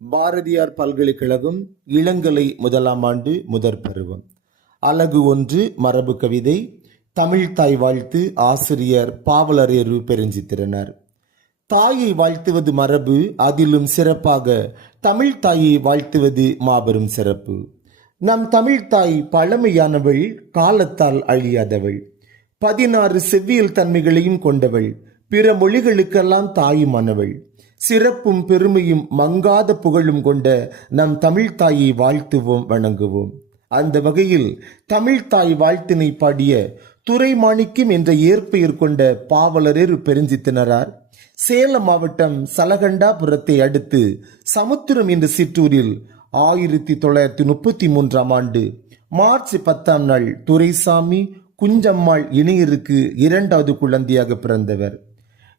பாரதியார் பல்கலைக்கழகம் இளங்கலை முதலாம் ஆண்டு முதற் பருவம். அலகு 1 மரபு கவிதை. தமிழ் தாய் வாழ்த்து. ஆசிரியர் பாவலரேறு பெருஞ்சித்திரனார். தாயை வாழ்த்துவது மரபு, அதிலும் சிறப்பாக தமிழ் தாயை வாழ்த்துவது மாபெரும் சிறப்பு. நம் தமிழ் தாய் பழமையானவள், காலத்தால் அழியாதவள், 16 செவ்வியல் தன்மைகளையும் கொண்டவள், பிற மொழிகளுக்கெல்லாம் தாயுமானவள், சிறப்பும் பெருமையும் மங்காத புகழும் கொண்ட நம் தமிழ் தாயை வாழ்த்துவோம், வணங்குவோம். அந்த வகையில் தமிழ் தாய் வாழ்த்தினை பாடிய துரைமாணிக்கம் என்ற இயற்பெயர் கொண்ட பாவலரேறு பெருஞ்சித்திரனார் சேலம் மாவட்டம் சலகண்டாபுரத்தை அடுத்து சமுத்திரம் என்ற சிற்றூரில் 1933ஆம் ஆண்டு மார்ச் 10ஆம் நாள் துரைசாமி குஞ்சம்மாள் இணையருக்கு 2வது குழந்தையாக பிறந்தவர்.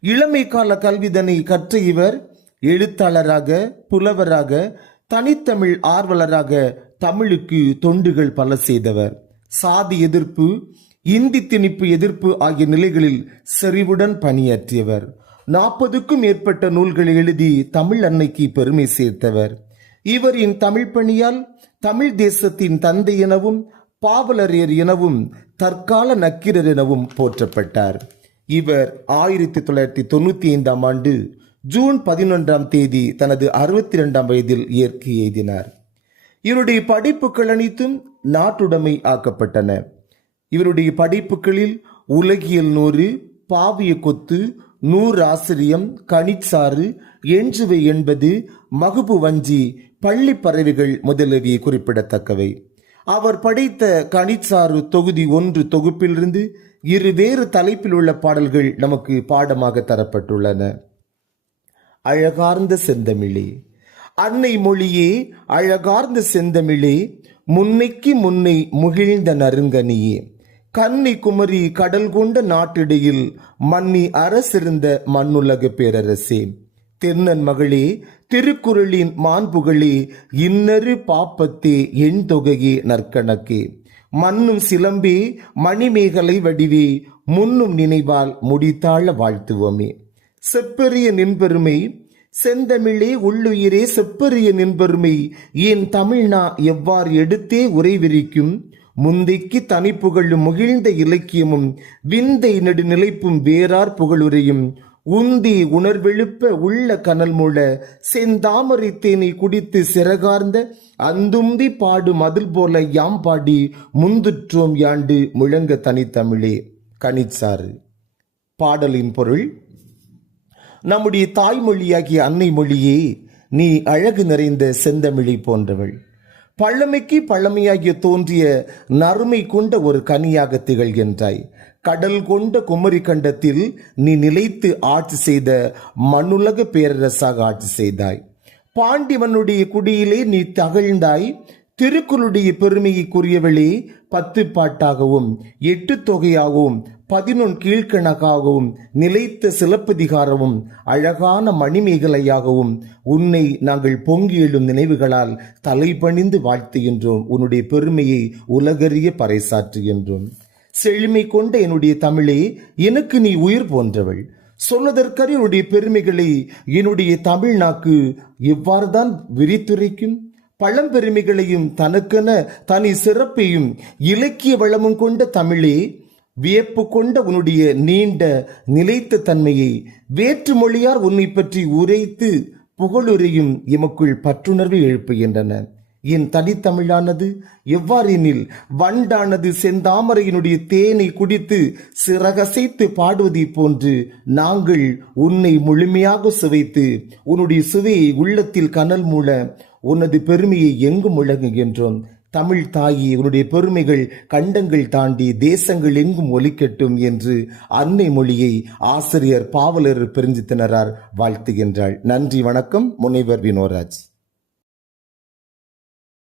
இளமை கால கல்விதனை கற்ற இவர் எழுத்தாளராக, புலவராக, தனித்தமிழ் ஆர்வலராக தமிழுக்கு தொண்டுகள் பல செய்தவர். சாதி எதிர்ப்பு, இந்தி திணிப்பு எதிர்ப்பு ஆகிய நிலைகளில் செறிவுடன் பணியாற்றியவர். 40க்கும் மேற்பட்ட நூல்களை எழுதி தமிழ் அன்னைக்கு பெருமை சேர்த்தவர். இவரின் தமிழ் பணியால் தமிழ் தேசத்தின் தந்தை எனவும் பாவலரேறு எனவும் தற்கால நக்கீரர் எனவும் போற்றப்பட்டார். இவர் 1995ஆம் ஆண்டு ஜூன் 11ஆம் தேதி தனது 62ஆம் வயதில் இயற்கை எய்தினார். இவருடைய படைப்புகள் அனைத்தும் நாட்டுடைமை ஆக்கப்பட்டன. இவருடைய படைப்புகளில் உலகியல் 100, பாவிய கொத்து, 100 ஆசிரியம், கனிச்சாறு, எஞ்சுவை 80, மகுபு வஞ்சி, பள்ளி பறவைகள் முதலியவை குறிப்பிடத்தக்கவை. அவர் படைத்த கனிச்சாறு தொகுதி 1 தொகுப்பிலிருந்து வேறு தலைப்பில் உள்ள பாடல்கள் நமக்கு பாடமாக தரப்பட்டுள்ளன. அழகார்ந்த செந்தமிழே, அன்னை மொழியே, அழகார்ந்த செந்தமிழே, முன்னைக்கு முன்னை முகிழ்ந்த நறுங்கனியே, கன்னி குமரி கடல் கொண்ட நாட்டிடையில் மன்னி அரசிருந்த மண்ணுலக பேரரசே, தென்னன் மகளே, திருக்குறளின் மாண்புகளே, இன்னரு பாப்பத்தே, எண் தொகையே, நற்கணக்கே, மண்ணும் சிலம்பே, மணிமேகலை வடிவே, முன்னும் நினைவால் முடித்தாழ வாழ்த்துவோமே. செப்பெரிய நின்பெருமை செந்தமிழே, உள்ளுயிரே, செப்பெரிய நின்பெருமை என் தமிழ்னா எவ்வாறு எடுத்தே உரைவிரிக்கும், முந்தைக்கு தனிப்புகழும் முகிழ்ந்த இலக்கியமும் விந்தை நெடுநிலைப்பும் வேறார் புகழுரையும் உந்தி உணர்வெழுப்ப உள்ள கனல் மூல செந்தாமரை தேனை குடித்து சிறகார்ந்த அந்தும்பி பாடு மதில் போல யாம் பாடி முந்துற்றோம் யாண்டு முழங்க தனித்தமிழே. கனிச்சாறு. பாடலின் பொருள்: நம்முடைய தாய்மொழியாகிய அன்னை மொழியே, நீ அழகு நிறைந்த செந்தமிழை போன்றவள். பழமைக்கு பழமையாகிய தோன்றிய நறுமை கொண்ட ஒரு கனியாக திகழ்கின்றாய். கடல் கொண்ட குமரி கண்டத்தில் நீ நிலைத்து ஆட்சி செய்த மண்ணுலக பேரரசாக ஆட்சி செய்தாய். பாண்டிவனுடைய குடியிலே நீ தகழ்ந்தாய். திருக்குறளுடைய பெருமையை கூறியவளே, 10 பாட்டாகவும் 8 தொகையாகவும் 11 கீழ்கணக்காகவும் நிலைத்த சிலப்பதிகாரமும் அழகான மணிமேகலையாகவும் உன்னை நாங்கள் பொங்கி எழும் நினைவுகளால் தலைபணிந்து வாழ்த்துகின்றோம். உன்னுடைய பெருமையை உலகறிய பறைசாற்றுகின்றோம். செழுமை கொண்ட என்னுடைய தமிழே, எனக்கு நீ உயிர் போன்றவள். சொல்வதற்கறி என்னுடைய பெருமைகளை என்னுடைய தமிழ் நாக்கு எவ்வாறுதான் விரித்துரைக்கும்? பழம்பெருமைகளையும் தனக்கென தனி சிறப்பையும் இலக்கிய வளமும் கொண்ட தமிழே, வியப்பு கொண்ட உன்னுடைய நீண்ட நிலைத்த தன்மையை வேற்று மொழியார் உன்னை பற்றி உரைத்து புகழுரையும் எமக்குள் பற்றுணர்வை எழுப்புகின்றன. என் தனித்தமிழானது எவ்வாறெனில், வண்டானது செந்தாமரையினுடைய தேனை குடித்து சிறகசைத்து பாடுவதை போன்று நாங்கள் உன்னை முழுமையாக சுவைத்து உன்னுடைய சுவையை உள்ளத்தில் கனல் மூல உனது பெருமையை எங்கு முழங்குகின்றோம். தமிழ் தாயி, உன்னுடைய பெருமைகள் கண்டங்கள் தாண்டி தேசங்கள் எங்கும் ஒலிக்கட்டும் என்று அன்னை மொழியை ஆசிரியர் பாவலரேறு பெருஞ்சித்திரனார் வாழ்த்துகின்றாள். நன்றி, வணக்கம். முனைவர் வினோராஜ்.